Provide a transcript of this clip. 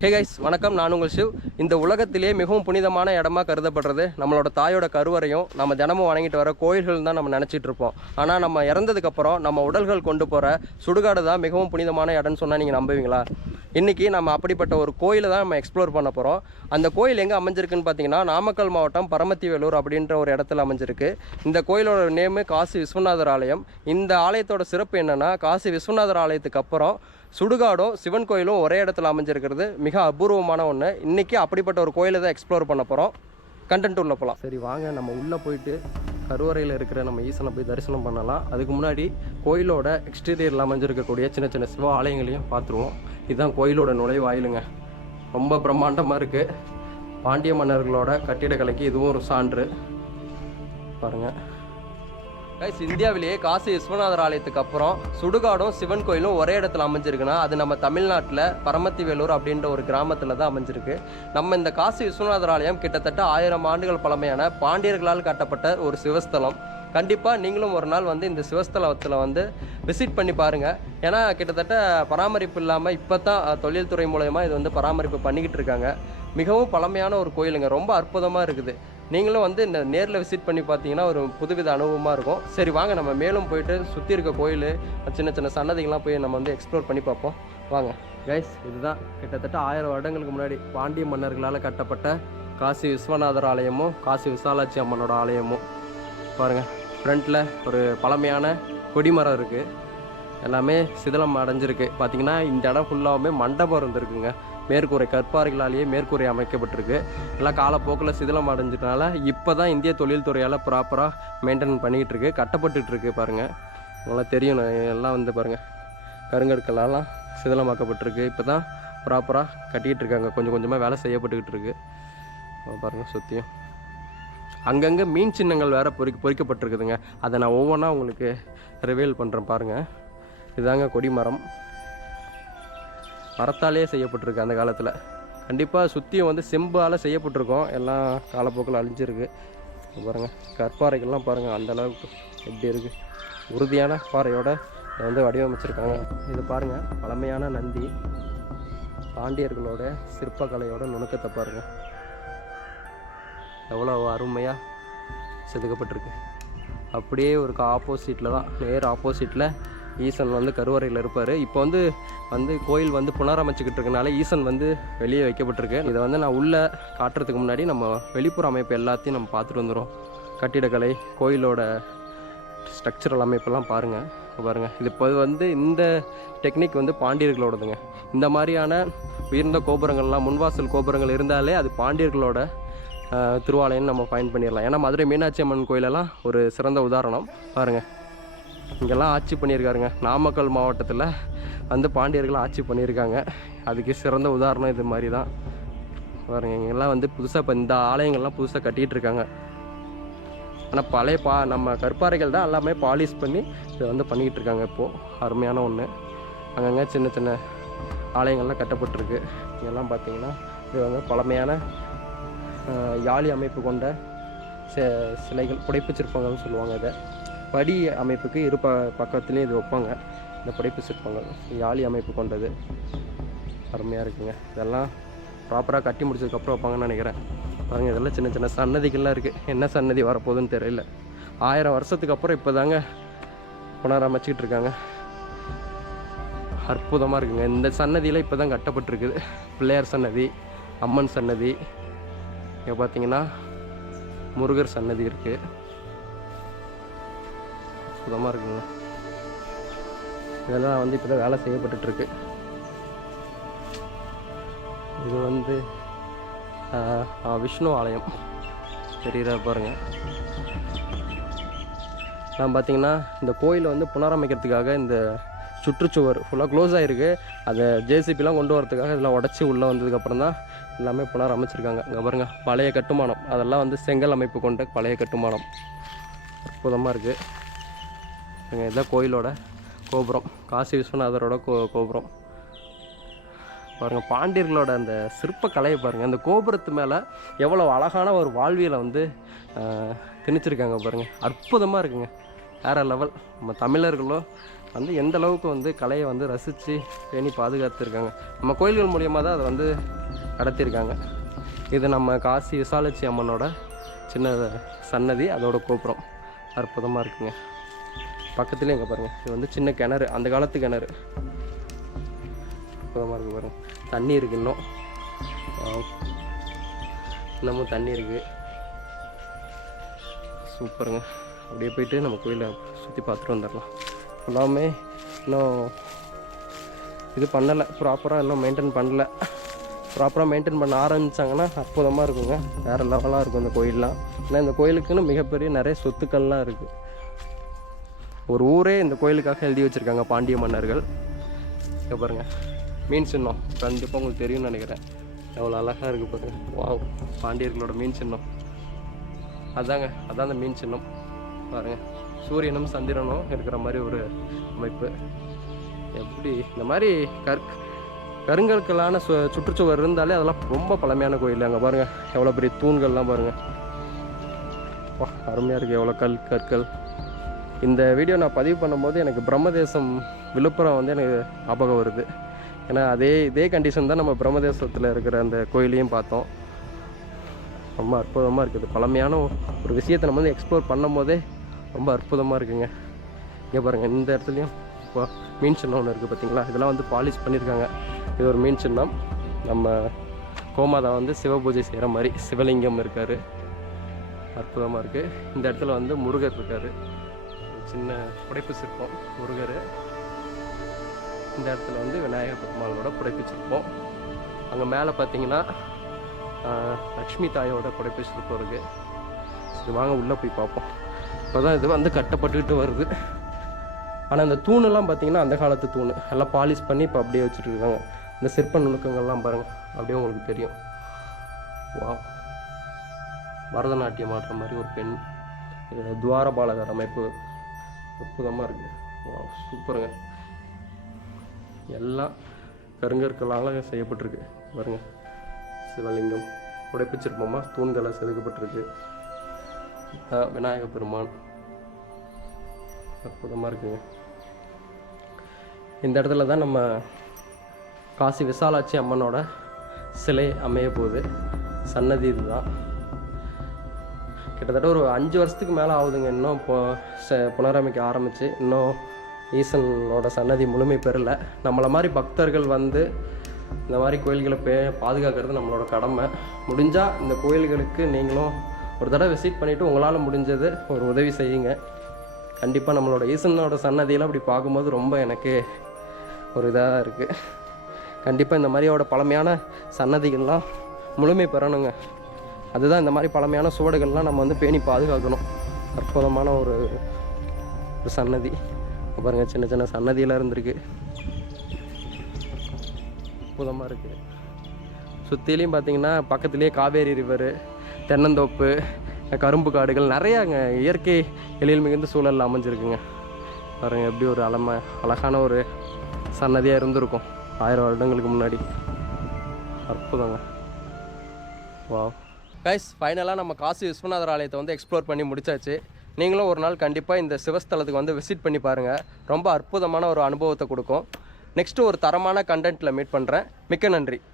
Hey guys வணக்கம். நான் உங்கள் சிவ். இந்த உலகத்திலே மிகவும் புனிதமான இடமா கருதப்படுறது நம்மளோட தாயோட கருவறையும் நம்ம தினமும் வணங்கிட்டு வர கோயில்கள் தான் நம்ம நினச்சிட்டு இருப்போம். ஆனால் நம்ம இறந்ததுக்கப்புறம் நம்ம உடல்கள் கொண்டு போகிற சுடுகாடு தான் மிகவும் புனிதமான இடம்னு சொன்னால் நீங்கள் நம்புவீங்களா? இன்றைக்கி நம்ம அப்படிப்பட்ட ஒரு கோயிலை தான் நம்ம எக்ஸ்ப்ளோர் பண்ண போகிறோம் அந்த கோயில் எங்கே அமைஞ்சிருக்குன்னு பார்த்தீங்கன்னா நாமக்கல் மாவட்டம் பரமத்தி வேலூர் அப்படின்ற ஒரு இடத்துல அமைஞ்சிருக்கு. இந்த கோயிலோட நேமு காசி விஸ்வநாதர் ஆலயம். இந்த ஆலயத்தோட சிறப்பு என்னென்னா காசி விஸ்வநாதர் ஆலயத்துக்கு அப்புறம் சுடுகாடும் சிவன் கோயிலும் ஒரே இடத்துல அமைஞ்சிருக்கிறது. மிக அபூர்வமான ஒன்று இன்றைக்கி அப்படிப்பட்ட ஒரு கோயிலை தான் எக்ஸ்ப்ளோர் பண்ண போகிறோம் கண்டென்ட் உள்ளே போகலாம் சரி வாங்க. நம்ம உள்ளே போயிட்டு கருவறையில் இருக்கிற நம்ம ஈசனை போய் தரிசனம் பண்ணலாம். அதுக்கு முன்னாடி கோயிலோட எக்ஸ்டீரியரில் அமைஞ்சிருக்கக்கூடிய சின்ன சின்ன சிவ ஆலயங்களையும் பார்த்துருவோம். இதுதான் கோயிலோட நுழைவாயிலுங்க. ரொம்ப பிரம்மாண்டமாக இருக்குது பாண்டிய மன்னர்களோட கட்டிடக்கலைக்கு இதுவும் ஒரு சான்று. பாருங்கள் கைஸ் இந்தியாவிலேயே காசி விஸ்வநாதர் ஆலயத்துக்கு அப்புறம் சுடுகாடும் சிவன் கோயிலும் ஒரே இடத்துல அமைஞ்சிருக்குன்னா அது நம்ம தமிழ்நாட்டில் பரமத்தி வேலூர் அப்படின்ற ஒரு கிராமத்தில் தான் அமைஞ்சிருக்கு. நம்ம இந்த காசி விஸ்வநாதர் ஆலயம் கிட்டத்தட்ட ஆயிரம் ஆண்டுகள் பழமையான பாண்டியர்களால் கட்டப்பட்ட ஒரு சிவஸ்தலம். கண்டிப்பாக நீங்களும் ஒரு நாள் வந்து இந்த சிவஸ்தலத்தில் வந்து விசிட் பண்ணி பாருங்கள் ஏன்னா கிட்டத்தட்ட பராமரிப்பு இல்லாமல் இப்போ தான் தொழில்துறை மூலயமா இது வந்து பராமரிப்பு பண்ணிக்கிட்டு இருக்காங்க. மிகவும் பழமையான ஒரு கோயிலுங்க. ரொம்ப அற்புதமாக இருக்குது. நீங்களும் வந்து இந்த நேரில் விசிட் பண்ணி பார்த்தீங்கன்னா ஒரு புதுவித அனுபவமாக இருக்கும். சரி வாங்க நம்ம மேலும் போயிட்டு சுற்றி இருக்க கோயில் சின்ன சின்ன சன்னதிகள்லாம் போய் நம்ம வந்து எக்ஸ்ப்ளோர் பண்ணி பார்ப்போம். வாங்க. கைஸ் இதுதான் கிட்டத்தட்ட ஆயிரம் வருடங்களுக்கு முன்னாடி பாண்டிய மன்னர்களால் கட்டப்பட்ட காசி விஸ்வநாதர் ஆலயமும் காசி விசாலாட்சி அம்மனோட ஆலயமும். பாருங்கள் ஃப்ரண்ட்டில் ஒரு பழமையான கொடிமரம் இருக்குது எல்லாமே சிதிலம் அடைஞ்சிருக்கு. பார்த்தீங்கன்னா இந்த இடம் ஃபுல்லாகவுமே மண்டபம் இருந்திருக்குங்க. மேற்கூரை கற்பாறைகளாலேயே மேற்கூரை அமைக்கப்பட்டிருக்கு. எல்லாம் காலப்போக்கில் சிதிலம் அடைஞ்சதுனால இப்போ தான் இந்திய தொழில்துறையால் ப்ராப்பராக மெயின்டைன் பண்ணிக்கிட்டு இருக்கு கட்டப்பட்டுருக்கு பாருங்கள் நல்லா தெரியும் எல்லாம் வந்து பாருங்கள் கருங்கற்களெல்லாம் சிதிலமாக்கப்பட்டிருக்கு. இப்போ தான் ப்ராப்பராக கட்டிக்கிட்டு இருக்காங்க கொஞ்சம் கொஞ்சமாக வேலை செய்யப்பட்டுக்கிட்டு இருக்குது பாருங்கள் சுற்றியும் அங்கங்கே மீன் சின்னங்கள் வேறு பொறி பொறிக்கப்பட்டிருக்குதுங்க. அதை நான் ஒவ்வொன்றா உங்களுக்கு ரிவீல் பண்ணுறேன் பாருங்கள் இதாங்க கொடிமரம். மரத்தாலே செய்யப்பட்டிருக்கு அந்த காலத்தில். கண்டிப்பாக சுற்றியும் வந்து செம்பால் செய்யப்பட்டிருக்கோம். எல்லாம் காலப்போக்கில் அழிஞ்சிருக்கு. பாருங்கள் கற்பாறைகள்லாம் பாருங்கள் அந்த அளவுக்கு எப்படி இருக்குது உறுதியான பாறையோட இதை வந்து வடிவமைச்சிருக்காங்க. இது பாருங்கள் பழமையான நந்தி. பாண்டியர்களோட சிற்பக்கலையோட நுணுக்கத்தை பாருங்கள் எவ்வளோ அருமையாக செதுக்கப்பட்டிருக்கு. அப்படியே ஒரு ஆப்போசிட்டில் தான் நேர் ஆப்போசிட்டில் ஈசன் வந்து கருவறையில் இருப்பார். இப்போ வந்து வந்து கோயில் வந்து புனரமைச்சிக்கிட்டு இருக்கனால ஈசன் வந்து வெளியே வைக்கப்பட்டிருக்கு. இதை வந்து நான் உள்ளே காட்டுறதுக்கு முன்னாடி நம்ம வெளிப்புற அமைப்பு எல்லாத்தையும் நம்ம பார்த்துட்டு வந்துடும் கட்டிடக்கலை கோயிலோட ஸ்ட்ரக்சரல் அமைப்பெல்லாம் பாருங்கள் பாருங்கள் இது இப்போ வந்து இந்த டெக்னிக் வந்து பாண்டியர்களோடதுங்க. இந்த மாதிரியான உயர்ந்த கோபுரங்கள்லாம் முன்வாசல் கோபுரங்கள் இருந்தாலே அது பாண்டியர்களோட திருவாலயம்னு நம்ம பயன் பண்ணிடலாம் ஏன்னா மதுரை மீனாட்சி அம்மன் கோயிலெல்லாம் ஒரு சிறந்த உதாரணம். பாருங்கள் இங்கெல்லாம் ஆட்சி பண்ணியிருக்காருங்க. நாமக்கல் மாவட்டத்தில் வந்து பாண்டியர்கள் ஆட்சி பண்ணியிருக்காங்க. அதுக்கு சிறந்த உதாரணம் இது மாதிரி தான் பாருங்க இங்கெல்லாம் வந்து புதுசாக இப்போ இந்த ஆலயங்கள்லாம் புதுசாக கட்டிகிட்டு இருக்காங்க ஆனால் பழைய பா நம்ம கற்பாறைகள் தான் எல்லாமே பாலிஷ் பண்ணி இதை வந்து பண்ணிக்கிட்டு இருக்காங்க இப்போது அருமையான ஒன்று அங்கங்கே சின்ன சின்ன ஆலயங்கள்லாம் கட்டப்பட்டிருக்கு. இதெல்லாம் பார்த்திங்கன்னா இது வந்து பழமையான யாழி அமைப்பு கொண்ட சிலைகள் புடைப்புச் சிற்பங்கள்னு சொல்லுவாங்க இதை. படி அமைப்புக்கு இரு ப பக்கத்துலேயும் இது வைப்பாங்க. இந்த படைப்பு சிற்பங்கள் யாழி அமைப்பு கொண்டது. அருமையாக இருக்குங்க. இதெல்லாம் ப்ராப்பராக கட்டி முடிச்சதுக்கப்புறம் வைப்பாங்கன்னு நினைக்கிறேன். பாருங்கள் இதெல்லாம் சின்ன சின்ன சன்னதிகள்லாம் இருக்குது என்ன சன்னதி வரப்போகுதுன்னு தெரியல. ஆயிரம் வருஷத்துக்கு அப்புறம் இப்போ தாங்க புனரமைச்சிக்கிட்டு இருக்காங்க. அற்புதமாக இருக்குங்க. இந்த சன்னதியில் இப்போ தான் கட்டப்பட்டிருக்குது. பிள்ளையார் சன்னதி அம்மன் சன்னதி. இங்கே பார்த்தீங்கன்னா முருகர் சன்னதி இருக்குது அற்புதமாக இருக்குங்க. இதெல்லாம் வந்து இப்போ தான் வேலை செய்யப்பட்டுருக்கு இது வந்து விஷ்ணு ஆலயம். தெரியுதா பாருங்க. நான் பார்த்தீங்கன்னா இந்த கோயிலை வந்து புனரமைக்கிறதுக்காக இந்த சுற்றுச்சுவர் ஃபுல்லாக க்ளோஸ் ஆகிருக்கு அதை ஜேசிபிலாம் கொண்டு வரதுக்காக இதெல்லாம் உடச்சி உள்ளே வந்ததுக்கப்புறம் தான் எல்லாமே புனரமைச்சிருக்காங்க. இங்கே பாருங்க பழைய கட்டுமானம். அதெல்லாம் வந்து செங்கல் அமைப்பு கொண்ட பழைய கட்டுமானம். அற்புதமாக இருக்குது எங்கள் இதான் கோயிலோட கோபுரம். காசி விஸ்வநாதரோட கோ கோபுரம். பாருங்கள் பாண்டியர்களோட அந்த சிற்பக்கலையை பாருங்கள் அந்த கோபுரத்து மேலே எவ்வளோ அழகான ஒரு வாழ்வியலை வந்து திணிச்சிருக்காங்க பாருங்கள் அற்புதமாக இருக்குங்க. வேறு லெவல். நம்ம தமிழர்களோ வந்து எந்த அளவுக்கு வந்து கலையை வந்து ரசித்து பேணி பாதுகாத்துருக்காங்க. நம்ம கோயில்கள் மூலியமாக தான் அதை வந்து நடத்தியிருக்காங்க இது நம்ம காசி விசாலட்சி அம்மனோட சின்ன சன்னதி அதோட கோபுரம். அற்புதமாக இருக்குங்க. பக்கத்துலேயும் இங்கே பாருங்கள் இது வந்து சின்ன கிணறு. அந்த காலத்து கிணறு. அற்புதமாக இருக்குது பாருங்கள் தண்ணி இருக்குது இன்னும். இன்னமும் தண்ணி இருக்குது சூப்பருங்க. அப்படியே போயிட்டு நம்ம கோயிலை சுற்றி பார்த்துட்டு வந்துடலாம். எல்லாமே இன்னும் இது பண்ணலை. ப்ராப்பராக இன்னும் மெயின்டைன் பண்ணலை. ப்ராப்பராக மெயின்டைன் பண்ண ஆரம்பித்தாங்கன்னா அற்புதமாக இருக்குங்க. வேறு லெவலாக இருக்கும் இந்த கோயிலெலாம். ஏன்னா இந்த கோயிலுக்குன்னு மிகப்பெரிய நிறைய சொத்துக்கள்லாம் இருக்குது ஒரு ஊரே இந்த கோயிலுக்காக எழுதி வச்சுருக்காங்க பாண்டிய மன்னர்கள். இங்கே பாருங்கள் மீன் சின்னம். கண்டிப்பாக உங்களுக்கு தெரியும்னு நினைக்கிறேன். எவ்வளோ அழகாக இருக்குது பாருங்க. வா பாண்டியர்களோட மீன் சின்னம். அதாங்க அதான் அந்த மீன் சின்னம். பாருங்க. சூரியனும் சந்திரனும் இருக்கிற மாதிரி ஒரு அமைப்பு. எப்படி? இந்த மாதிரி கற் கருங்கற்களான சு சுற்றுச்சுவர் இருந்தாலே அதெல்லாம் ரொம்ப பழமையான கோயில். அங்கே பாருங்கள் எவ்வளோ பெரிய தூண்கள்லாம் பாருங்கள் வா அருமையாக இருக்குது எவ்வளோ கல் கற்கள். இந்த வீடியோ நான் பதிவு பண்ணும்போது எனக்கு பிரம்மதேசம் விழுப்புரம் வந்து எனக்கு ஞாபகம் வருது. ஏன்னா அதே இதே கண்டிஷன் தான் நம்ம பிரம்மதேசத்தில் இருக்கிற அந்த கோயிலையும் பார்த்தோம். ரொம்ப அற்புதமாக இருக்குது. பழமையான ஒரு விஷயத்தை நம்ம வந்து எக்ஸ்ப்ளோர் பண்ணும் போதே ரொம்ப அற்புதமாக இருக்குங்க. இங்கே பாருங்கள் இந்த இடத்துலையும் இப்போ மீன் சின்னம் ஒன்று இருக்குது பார்த்தீங்களா இதெல்லாம் வந்து பாலிஷ் பண்ணியிருக்காங்க இது ஒரு மீன் சின்னம். நம்ம கோமாதா வந்து சிவபூஜை செய்கிற மாதிரி சிவலிங்கம் இருக்கார். அற்புதமாக இருக்குது இந்த இடத்துல வந்து முருகர் இருக்கார். சின்ன புடைப்பு சிற்பம் முருகர். இந்த இடத்துல வந்து விநாயகர் பெருமாளோட புடைப்பு சிற்பம். அங்கே மேலே பார்த்தீங்கன்னா லக்ஷ்மி தாயோட புடைப்பு சிற்பம் இருக்குது சரி வாங்க உள்ளே போய் பார்ப்போம். இப்போ தான் இது வந்து கட்டப்பட்டுக்கிட்டு வருது. ஆனால் இந்த தூணெல்லாம் பார்த்தீங்கன்னா அந்த காலத்து தூண். எல்லாம் பாலிஷ் பண்ணி இப்போ அப்படியே வச்சுட்டு இருக்காங்க. இந்த சிற்ப நுணுக்கங்கள்லாம் பாருங்கள் அப்படியே உங்களுக்கு தெரியும். வா பரதநாட்டியம் ஆடுற மாதிரி ஒரு பெண் இது துவாரபாலகர் அமைப்பு. அற்புதமாக இருக்குது வா சூப்பருங்க எல்லாம் கருங்கற்களால் செய்யப்பட்டிருக்கு. பாருங்க. சிவலிங்கம் உடைப்பிச்சிருப்போமா? தூண்களை செதுக்கப்பட்டிருக்கு. விநாயக பெருமான். அற்புதமாக இருக்குங்க. இந்த இடத்துல தான் நம்ம காசி விசாலாட்சி அம்மனோட சிலை அமைய போகுது. சன்னதி இதுதான். கிட்டத்தட்ட ஒரு அஞ்சு வருஷத்துக்கு மேலே ஆகுதுங்க. இன்னும் இப்போ ச- புனரமைக்க ஆரம்பித்து இன்னும் ஈசனோட சன்னதி முழுமை பெறல. நம்மளை மாதிரி பக்தர்கள் வந்து இந்த மாதிரி கோயில்களை பே பாதுகாக்கிறது நம்மளோட கடமை. முடிஞ்சால் இந்த கோயில்களுக்கு நீங்களும் ஒரு தடவை விசிட் பண்ணிவிட்டு உங்களால் முடிஞ்சது ஒரு உதவி செய்யுங்க. கண்டிப்பாக நம்மளோட ஈசனோட சன்னதியெல்லாம் அப்படி பார்க்கும்போது ரொம்ப எனக்கு ஒரு இதாக இருக்குது கண்டிப்பாக இந்த மாதிரியோட பழமையான சன்னதிகள்லாம் முழுமை பெறணுங்க. அதுதான் இந்த மாதிரி பழமையான சுவடுகள்லாம் நம்ம வந்து பேணி பாதுகாக்கணும். அற்புதமான ஒரு ஒரு சன்னதி. பாருங்க சின்ன சின்ன சன்னதியெல்லாம் இருந்திருக்கு. அற்புதமாக இருக்குது சுற்றிலையும் பார்த்தீங்கன்னா பக்கத்துலேயே காவேரி ரிவரு தென்னந்தோப்பு கரும்பு காடுகள் நிறையா அங்கே இயற்கை எழில் மிகுந்த சூழலில் அமைஞ்சிருக்குங்க. பாருங்க எப்படி ஒரு அலமை அழகான ஒரு சன்னதியாக இருந்திருக்கும். ஆயிரம் வருடங்களுக்கு முன்னாடி. அற்புதங்க. வா கைஸ் ஃபைனலாக நம்ம காசி விஸ்வநாதர் ஆலயத்தை வந்து எக்ஸ்ப்ளோர் பண்ணி முடிச்சாச்சு. நீங்களும் ஒரு நாள் கண்டிப்பாக இந்த சிவஸ்தலத்துக்கு வந்து விசிட் பண்ணி பாருங்கள் ரொம்ப அற்புதமான ஒரு அனுபவத்தை கொடுக்கும். நெக்ஸ்ட்டு ஒரு தரமான கண்டென்ட்டில் மீட் பண்ணுறேன் மிக்க நன்றி.